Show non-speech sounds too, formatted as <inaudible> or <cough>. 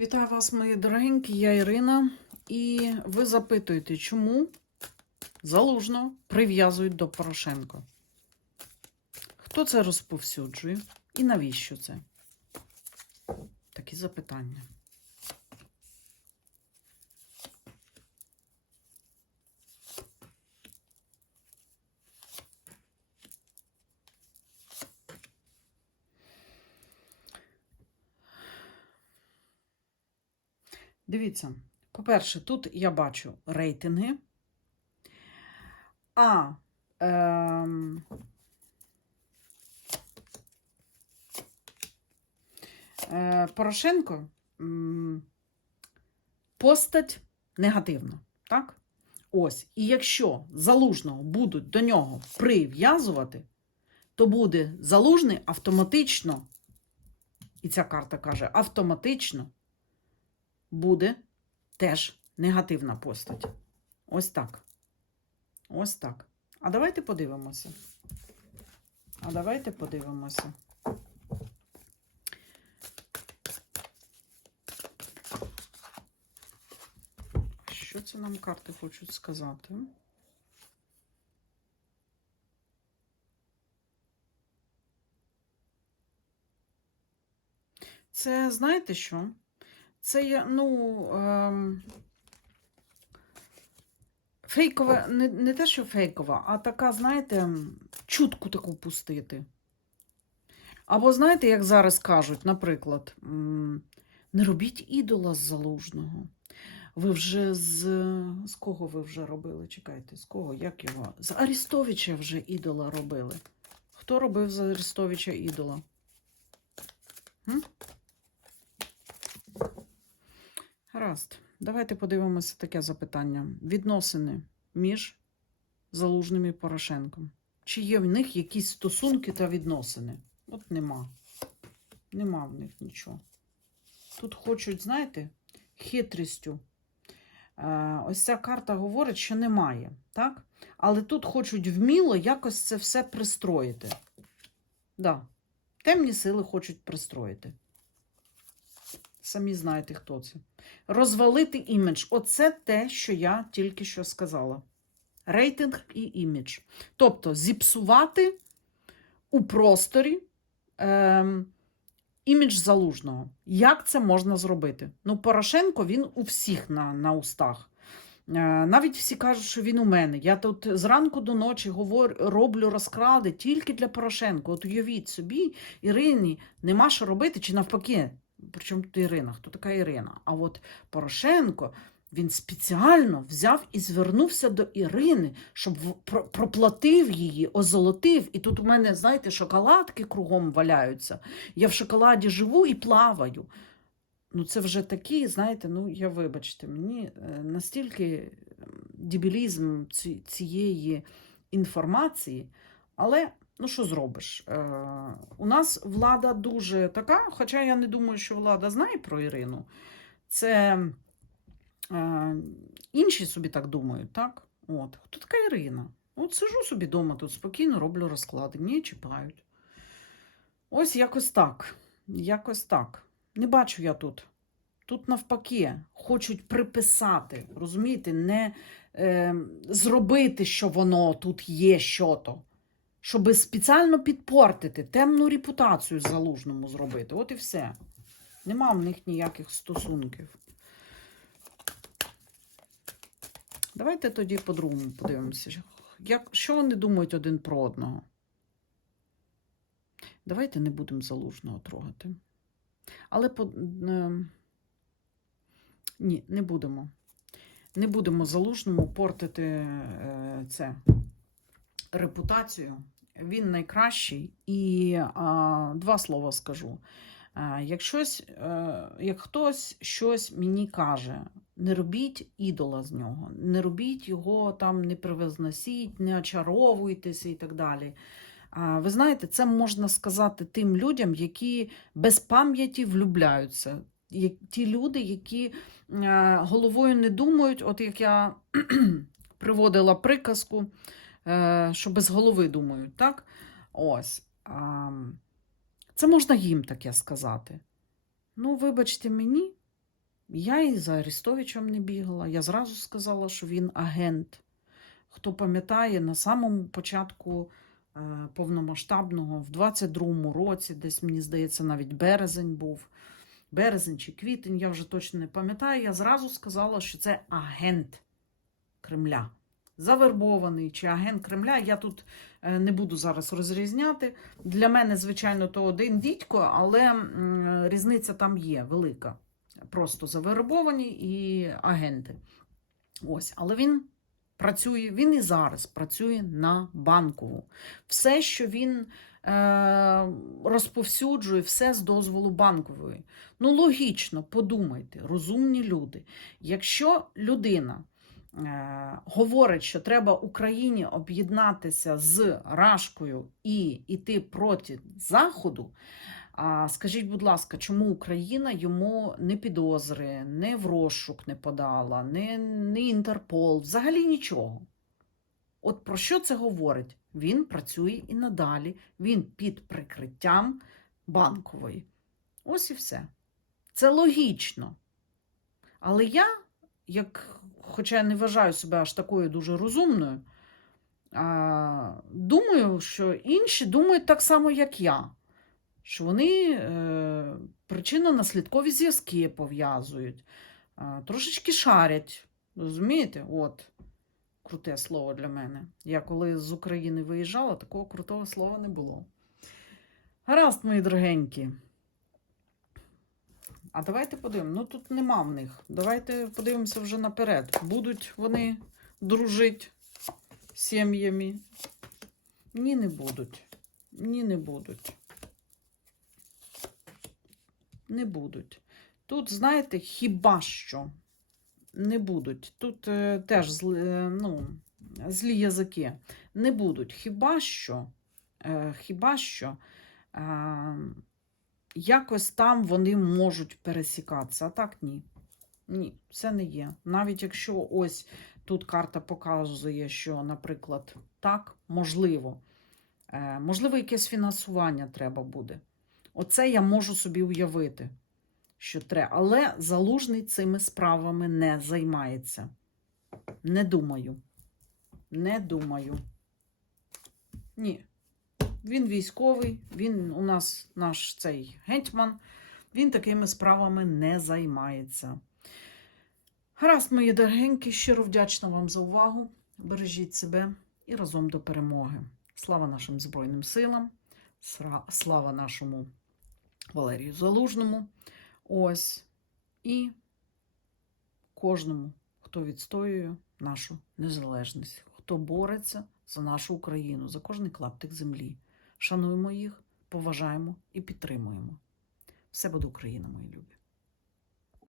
Вітаю вас, мої дорогенькі, я Ірина. І ви запитуєте, чому залужно прив'язують до Порошенко? Хто це розповсюджує і навіщо це? Такі запитання. Дивіться, по-перше, тут я бачу рейтинги. А ем, е, Порошенко постать негативна. Так? Ось. І якщо залужного будуть до нього прив'язувати, то буде залужний автоматично, і ця карта каже, автоматично буде теж негативна постать. Ось так. Ось так. А давайте подивимося. А давайте подивимося. Що це нам карти хочуть сказати? Це знаєте що? Це є, ну. Ем... Фейкова, не, не те, що фейкова, а така, знаєте, чутку таку пустити. Або, знаєте, як зараз кажуть, наприклад, не робіть ідола з залужного. Ви вже з. З кого ви вже робили? Чекайте, з кого? Як його? З Арістовича вже ідола робили. Хто робив з Арістовича ідола? М? Гаразд. Давайте подивимося таке запитання. Відносини між Залужним і Порошенком. Чи є в них якісь стосунки та відносини? От нема. Нема в них нічого. Тут хочуть, знаєте, хитрістю. Е, ось ця карта говорить, що немає. Так? Але тут хочуть вміло якось це все пристроїти. Да. Темні сили хочуть пристроїти. Самі знаєте, хто це. Розвалити імідж. Оце те, що я тільки що сказала. Рейтинг і імідж. Тобто зіпсувати у просторі ем, імідж залужного. Як це можна зробити? Ну, Порошенко він у всіх на, на устах. Е, Навіть всі кажуть, що він у мене. Я тут зранку до ночі говорю, роблю розкради тільки для Порошенка. От уявіть собі, Ірині нема що робити, чи навпаки. Причому тут Ірина? Хто така Ірина? А от Порошенко він спеціально взяв і звернувся до Ірини, щоб проплатив її, озолотив. І тут у мене, знаєте, шоколадки кругом валяються. Я в шоколаді живу і плаваю. Ну, це вже такі, знаєте, ну я вибачте, мені е, настільки ем, дебілізм ці- цієї інформації, але ну що зробиш? Е, у нас влада дуже така, хоча я не думаю, що влада знає про Ірину. Це е, інші собі так думають, так? От. Хто така Ірина? От сижу собі вдома тут спокійно роблю розклади, мені чіпають. Ось якось так. Якось так. Не бачу я тут. Тут навпаки, хочуть приписати, розумієте, не е, зробити, що воно тут є що-то. Щоб спеціально підпортити, темну репутацію залужному зробити. От і все. Нема в них ніяких стосунків. Давайте тоді по-другому подивимося. Як, що вони думають один про одного? Давайте не будемо залужного трогати. Але по, е, ні, не будемо. Не будемо залужному портити е, це репутацію. Він найкращий. І а, два слова скажу. А, як, щось, е, як хтось щось мені каже, не робіть ідола з нього, не робіть його там, не привозносіть, не очаровуйтеся і так далі. А, ви знаєте, це можна сказати тим людям, які без пам'яті влюбляються. Ті люди, які е, головою не думають, от як я <clears throat> приводила приказку, що без голови думають, так? Ось. Це можна їм таке сказати. Ну, вибачте мені, Я і за Арестовичем не бігала. Я зразу сказала, що він агент. Хто пам'ятає, на самому початку е, повномасштабного, в 22-му році, десь, мені здається, навіть березень був. Березень чи квітень, я вже точно не пам'ятаю. Я зразу сказала, що це агент Кремля. Завербований чи агент Кремля. Я тут е, не буду зараз розрізняти. Для мене, звичайно, то один дідько, але різниця там є велика. Просто завербовані і агенти. Ось, але він працює, він і зараз працює на банкову. Все, що він е, розповсюджує, все з дозволу банкової. Ну, логічно, подумайте, розумні люди. Якщо людина говорить, що треба Україні об'єднатися з Рашкою і йти проти Заходу, скажіть, будь ласка, чому Україна йому не підозри, не в розшук не подала, не, не Інтерпол, взагалі нічого? От про що це говорить? Він працює і надалі, він під прикриттям банкової. Ось і все. Це логічно. Але я, як, хоча я не вважаю себе аж такою дуже розумною, а, думаю, що інші думають так само, як я що вони е, причинно-наслідкові зв'язки пов'язують, е, трошечки шарять. Розумієте? От круте слово для мене. Я коли з України виїжджала, такого крутого слова не було. Гаразд, мої дорогенькі. А давайте подивимося. Ну тут нема в них. Давайте подивимося вже наперед. Будуть вони дружити сім'ями? Ні, не будуть. Ні, не будуть не будуть. Тут, знаєте, хіба що не будуть. Тут е, теж зли, е, ну, злі язики не будуть. Хіба що, е, хіба що е, якось там вони можуть пересікатися, а так ні. Ні, це не є. Навіть якщо ось тут карта показує, що, наприклад, так, можливо, е, можливо, якесь фінансування треба буде. Оце я можу собі уявити, що треба. Але залужний цими справами не займається. Не думаю. Не думаю. Ні. Він військовий, він у нас наш цей гетьман, він такими справами не займається. Гаразд, мої дорогенькі, щиро вдячна вам за увагу. Бережіть себе і разом до перемоги. Слава нашим Збройним силам, слава нашому Валерію Залужному. Ось. І кожному, хто відстоює нашу незалежність, хто бореться за нашу Україну, за кожний клаптик землі. Шануємо їх, поважаємо і підтримуємо. Все буде Україна, мої любі.